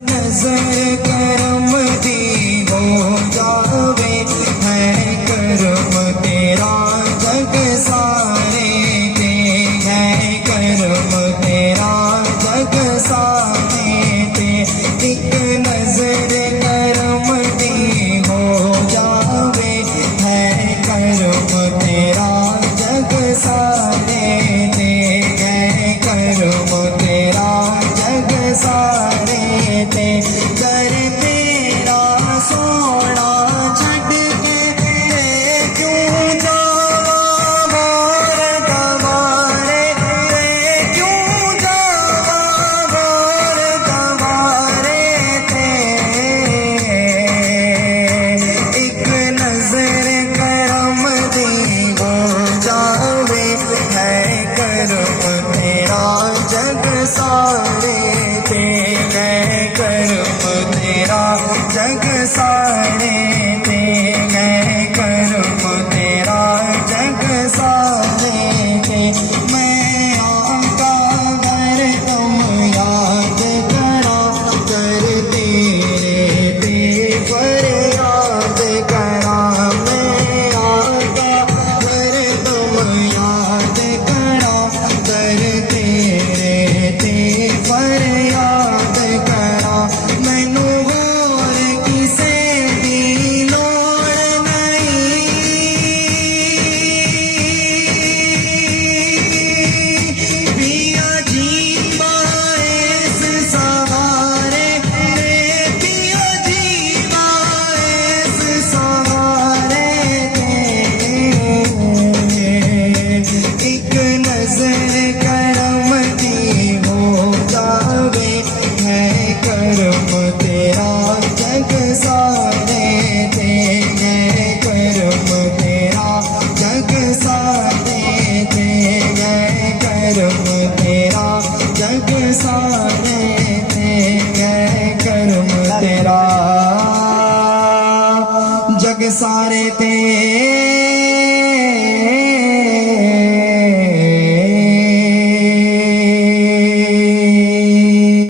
नजर करम दी हो जावे है करम तेरा जग सारे ते है करम तेरा जग सारे ते एक नजर करम दी हो जावे है करम तेरा जग सारे ते है करम तेरा जग सारे ते कर तेरा सोना छड़ के क्यों जावा बार दवारे क्यों जावा बार दवारे ते एक नजर करम दी हो जावे है करम तेरा जग सारे ते है करम तेरा जग सारे